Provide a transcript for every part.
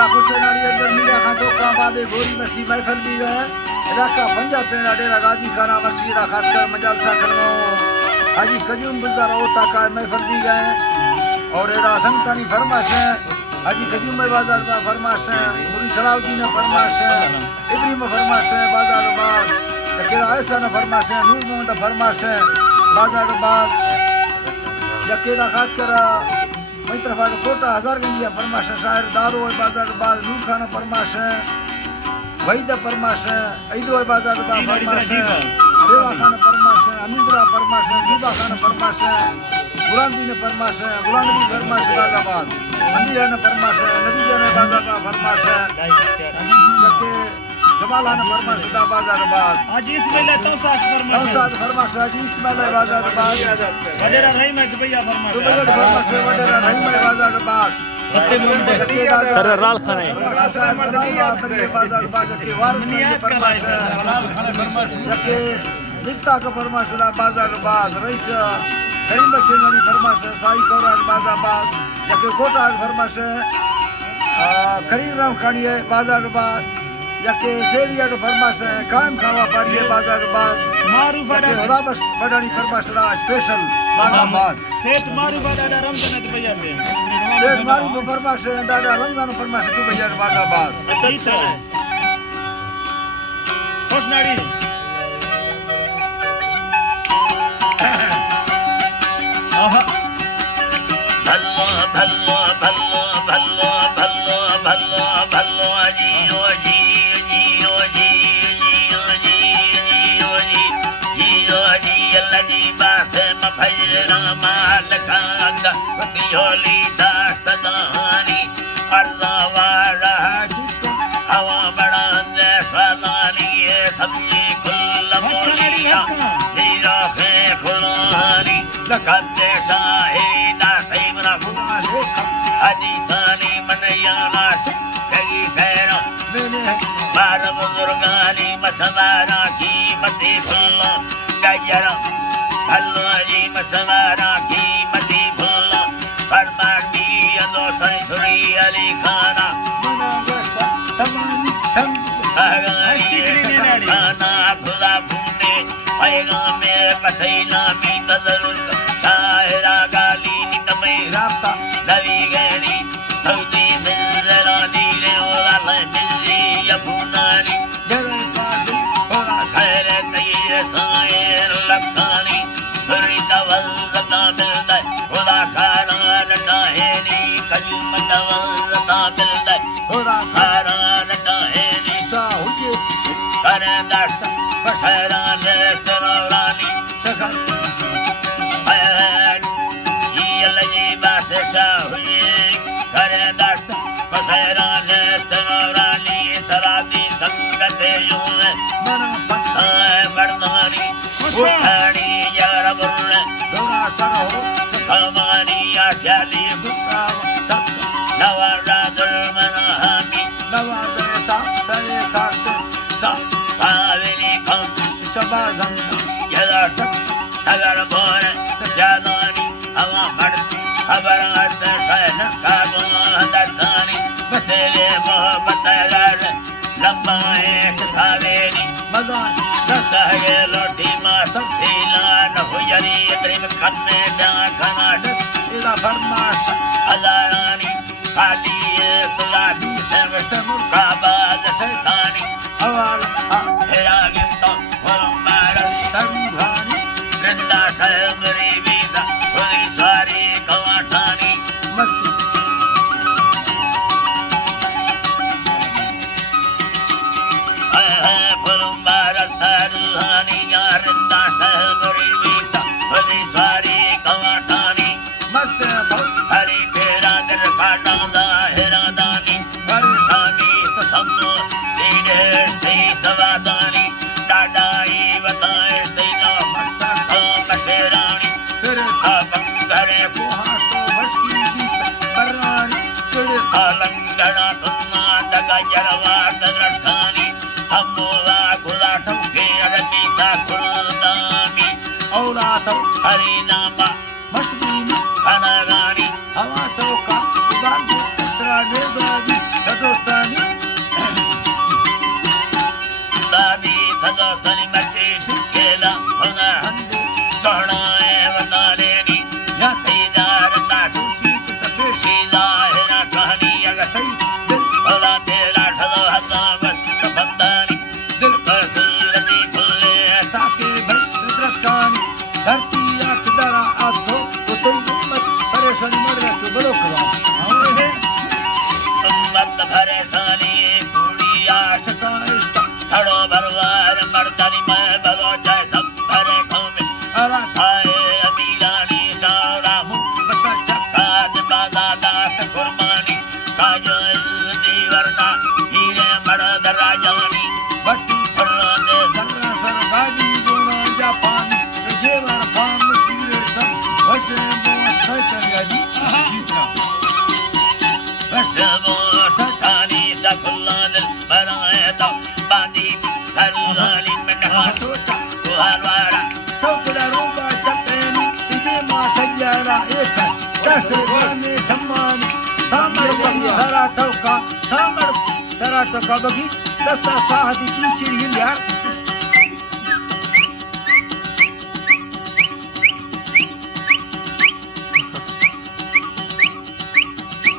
डाकू सेनानी गर्मी रखा तो काबादे गोरी मसी महफिल भी गए रखा पंजा पेड़ा डेरा गाजी खाना मसीरा खासकर मजाल साखनो हाजी कजूम गुजार होता का महफिल भी गए और एरा संतानी फरमाश है हाजी कजूम में बाजार का फरमाश है मुरी सलाउद्दीन ने फरमाश है इब्राहिम फरमाश है बाजार बाद केरा ऐसा न फरमाश है नूर मोहम्मद फरमाश है बाजार बाद केरा खासकर मई तरफ कोटा हजार गंजिया फरमाश है शायर दारो बाजार बाद नूर खाना फरमाश है वहीदा फरमाश है ईदो बाजार बाद फरमाश है सेवा खाना फरमाश है अमीदरा फरमाश है जीबा खाना फरमाश है गुलाम जी ने फरमाश है गुलाम नबी फरमाश है बाजाबाद अमीर ने फरमाश है नबी जी ने बाजाबाद फरमाश है जबकि जमाला ने फरमाश है बाजाबाद आज इसमें तौसाद फरमाश है जी इसमें बाजाबाद वडेरा रहीम है दुबैया फरमाश है वडेरा रहीम है बाजाबाद सर राल खाने बाजाबाद के वारिस ने फरमाश है जबकि रिश्ता का फरमाश है बाजाबाद रईस करीम बख्शेवानी फरमाश है साई कौराज बाजाबाद जबकि कोटा फरमाश है करीम राम खानी है बाजाबाद जबकि शेरिया का फरमाश है कायम खावा पारी है बाजाबाद मारूफ बस बडानी फरमाश है स्पेशल बाजाबाद सेठ मारूफ दादा रमजान दुबैया में शेख मारूफ फरमाश है दादा रमजान फरमाश है दुबैया बाजाबाद सही था खुशनाड़ी भल्लो भल्लो भल्लो भल्लो भल्लो भल्लो भल्लो जियो जी जियो जी जियो जी जियो जी जियो जी अल्लाह बात मफयरा मालकांग बियोली दास्तानी अल्लाह वाला हवा बड़ा जैसानी ये सभी कुल मोलिया हीरा के खुलानी लखत शाही हदीसानी मनयाना जगी सैरा बार बुजुर्गानी मसवारा की मती फुल्ला गजरा भल्लो जी मसवारा की मती फुल्ला फरमान भी अदो सरी अली खाना खाना खुदा भूने पैगामे पथैला मी नजरुल शाहरा गाली नितमे रास्ता नवी गली सऊदी दिलरा दीरे ओला दिल्ली यफुनानी जरे पादू ओला खैर तैर सायर लखानी सुरी दवल ज़ता मिलदा खुदा खाना रटाहेनी कलम दवल ज़ता मिलदा खुदा खाना रटाहेनी साहुजे करे दस्त बशरा लेस्तरानी सखर शाहुए करे दस्त बसेरा लेस्तरानी सराबी संगत यूं मन पत्ता बरदानी उठानी यारबुल दोना सरो कमानी आशाली बुका सब नवारा दुर्मना हामी नवारे सा तरे सात सा पावेली कम शबादम यदा अगर बोल जानानी हवा मर खबर आते शहर का दस्तानी बसेले मोहब्बत यार लम्बा एक थावेली मजान दसहे लोटी मां सब थीलान हुयरी प्रेम करने जा कनाडस इला फरमाश हजारानी खाली तुलानी सर्वस्त मुकाबाद शैतानी अवाल हेरा गिंतो वरमार संभानी रंदा सहमरी वीदा हुई सारी कवाठानी मस्ती वरमार सरहानी यार रंदा सहमरी वीदा हुई सारी कवाठानी मस्त हरी तेरा दर काटा हेरा दानी हर सामी तो समो तेरे से सवादानी डाडाई बताए तेरा मस्त कसेरानी तेरे करे बुहा तो मस्ती बरानी तेरे लंगड़ा सुन्ना दगा जरवा दरखानी हमोला खुदा ठुके अरबी ता खुदानी औला तो हरी नामा मस्ती खाना गानी हवा तो का बाबू तेरा ने बाबू तो वरना हीरे मर्द राजानी बट्टी फराने सर्रा सर गाड़ी गुण जापान जेवर फाम सीरे सब वशे बो सैतरिया जी वशबो सठानी सफुल्लान बरायता बांदी फरुहानी मनहा कुहारवारा टोकरा रूपा चक्रेनी इदे मा सज्जारा एक दस वाने सम्मान थामड़ बगी धरा टोका बगी दस्ता साहदी पीछे हिलिया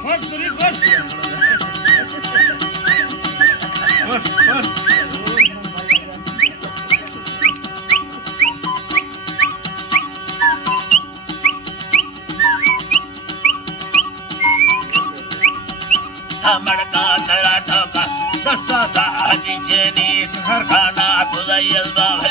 खुश सुरी खुश हमर का तरा ठोका दस्ता साहदी चेनी सरखाना खुदाई अल्लाह